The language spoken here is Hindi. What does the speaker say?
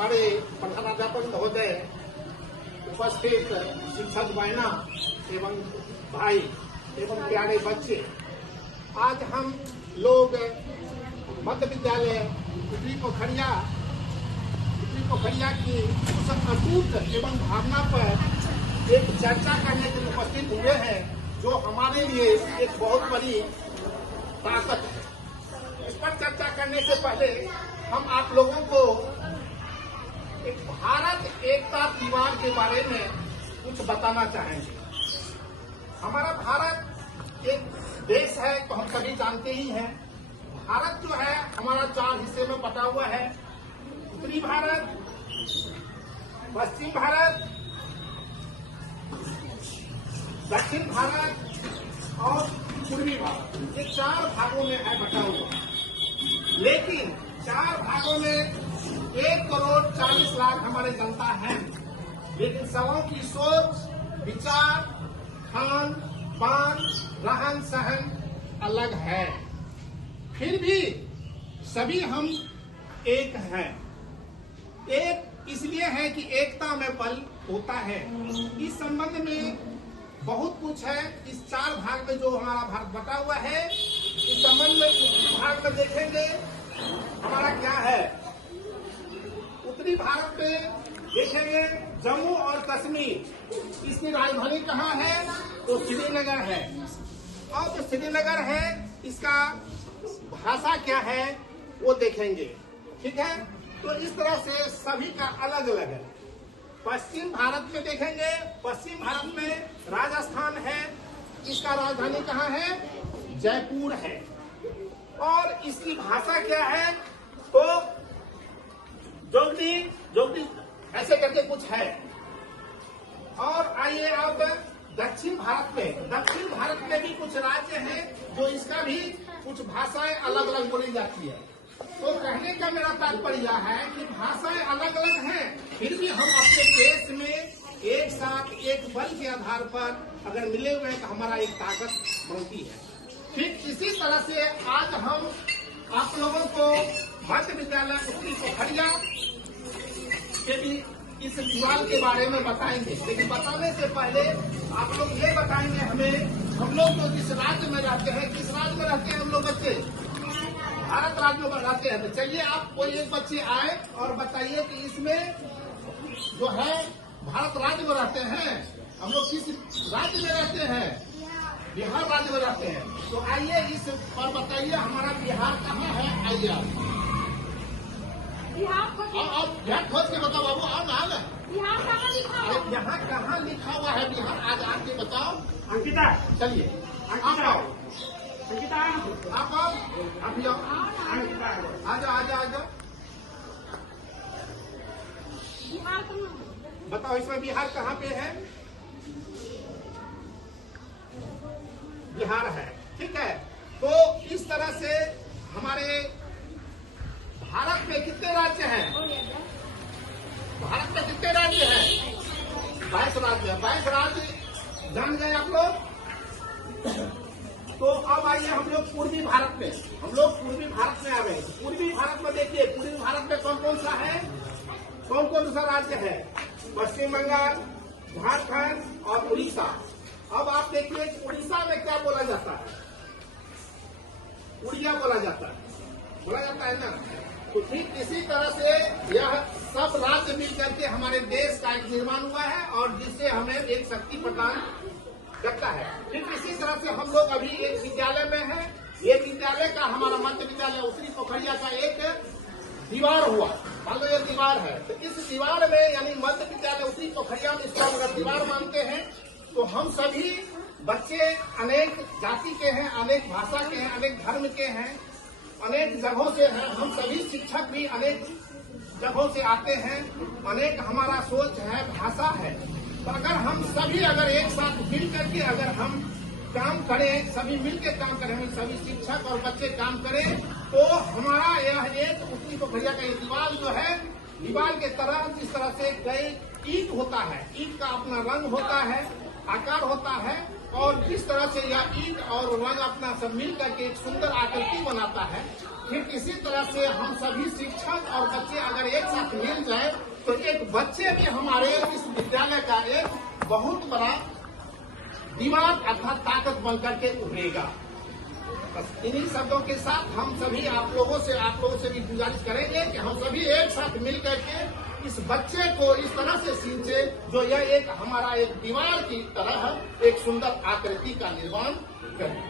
हमारे प्रधानाध्यापक महोदय, उपस्थित शिक्षक बहना एवं भाई एवं प्यारे बच्चे, आज हम लोग मध्य विद्यालय उत्तरी पोखरिया की उस अटूट एवं भावना पर एक चर्चा करने के लिए उपस्थित हुए हैं, जो हमारे लिए एक बहुत बड़ी ताकत है। इस पर चर्चा करने से पहले हम आप लोगों को एक भारत एकता दीवार के बारे में कुछ बताना चाहेंगे। हमारा भारत एक देश है तो हम सभी जानते ही हैं। भारत जो है हमारा 4 हिस्से में बटा हुआ है: उत्तरी भारत, पश्चिम भारत, दक्षिण भारत और पूर्वी भारत। ये 4 भागों में है बटा हुआ। लेकिन 4 भागों में 1,40,00,000 हमारे जनता है, लेकिन सबों की सोच, विचार, खान पान, रहन सहन अलग है। फिर भी सभी हम एक हैं। एक इसलिए है कि एकता में बल होता है। इस संबंध में बहुत कुछ है। इस 4 भाग में जो हमारा भारत बटा हुआ है, इस संबंध में उस भाग में देखेंगे हमारा क्या है। उत्तरी भारत में देखेंगे जम्मू और कश्मीर, इसकी राजधानी कहाँ है? तो श्रीनगर है। और जो श्रीनगर है, इसका भाषा क्या है वो देखेंगे। ठीक है, तो इस तरह से सभी का अलग अलग है। पश्चिम भारत में देखेंगे, पश्चिम भारत में राजस्थान है, इसका राजधानी कहाँ है? जयपुर है। और इसकी भाषा क्या है? तो जोगनी ऐसे करके कुछ है। और आइए अब दक्षिण भारत में। दक्षिण भारत में भी कुछ राज्य हैं जो इसका भी कुछ भाषाएं अलग अलग बोली जाती है। तो कहने का मेरा तात्पर्य है कि भाषाएं अलग अलग हैं, फिर भी हम अपने देश में एक साथ एक बल के आधार पर अगर मिले हुए हैं तो हमारा एक ताकत बनती है। ठीक इसी तरह से आज हम आप लोगों को मध्य विद्यालय उत्तरी पोखरिया के भी इस दीवार के बारे में बताएंगे। लेकिन बताने से पहले आप लोग ये बताएंगे हमें, हम लोग तो जिस राज्य में रहते हैं, किस राज्य में रहते हैं हम लोग बच्चे? भारत राज्य में रहते हैं। तो चलिए आप कोई एक बच्चे आए और बताइए कि इसमें जो है भारत राज्य में रहते हैं, हम लोग किस राज्य में रहते हैं? बिहार राज्य में रहते हैं। तो आइए इस पर बताइए हमारा बिहार कहाँ है? आइए आप बिहार खोज के बताओ बाबू। आओ ना, बिहार कहाँ लिखा हुआ है? यहाँ कहाँ लिखा हुआ है बिहार? आज आके बताओ। अंकिता, चलिए आप आओ, अंकिता, आप आओ, आप भी आओ। अंकिता, आ जाओ। बिहार कहाँ? बताओ इसमें बिहार कहाँ पे है? बिहार है। ठीक है, तो इस तरह से हमारे भारत में कितने राज्य हैं? भारत में कितने राज्य हैं? 22 राज्य है। 22 राज्य जान गए आप लोग। तो अब आइए हम लोग पूर्वी भारत में। हम लोग पूर्वी भारत में आ गए। पूर्वी भारत में देखिए, पूर्वी भारत में कौन कौन सा है? कौन कौन सा राज्य है? पश्चिम बंगाल, झारखंड और उड़ीसा। अब आप देखिए उड़ीसा में क्या बोला जाता है? उड़िया बोला जाता है ना। तो ठीक इसी तरह से यह सब राज्य मिल करके हमारे देश का एक निर्माण हुआ है और जिससे हमें एक शक्ति प्रदान करता है। ठीक इसी तरह से हम लोग अभी एक विद्यालय में हैं। ये विद्यालय का हमारा मध्य विद्यालय उत्तरी पोखरिया का एक दीवार हुआ। मान लो ये दीवार है, तो इस दीवार में यानी मध्य विद्यालय उत्तरी पोखरिया में इसको अगर दीवार मानते हैं तो हम सभी बच्चे अनेक जाति के हैं, अनेक भाषा के हैं, अनेक धर्म के हैं, अनेक जगहों से हैं। हम सभी शिक्षक भी अनेक जगहों से आते हैं, अनेक हमारा सोच है, भाषा है। तो अगर हम सभी अगर एक साथ मिल करके अगर हम काम करें, सभी मिलकर काम करें, हम सभी शिक्षक और बच्चे काम करें, तो हमारा यह एक उत्तरी पोखरिया का दीवार जो है, दीवार के तरह जिस तरह से कई ईंट होता है, ईंट का अपना रंग होता है, आकार होता है, और जिस तरह से यह ईंट और रंग अपना सब मिल करके एक सुंदर आकृति बनाता है, ठीक इसी तरह से हम सभी शिक्षक और बच्चे अगर एक साथ मिल जाए तो एक बच्चे भी हमारे इस विद्यालय का एक बहुत बड़ा दिमाग अर्थात ताकत बनकर के उभरेगा। बस इन्हीं शब्दों के साथ हम सभी आप लोगों से भी गुजारिश करेंगे कि हम सभी एक साथ मिलकर के इस बच्चे को इस तरह से सींचे जो यह एक हमारा एक दीवार की तरह एक सुंदर आकृति का निर्माण करे।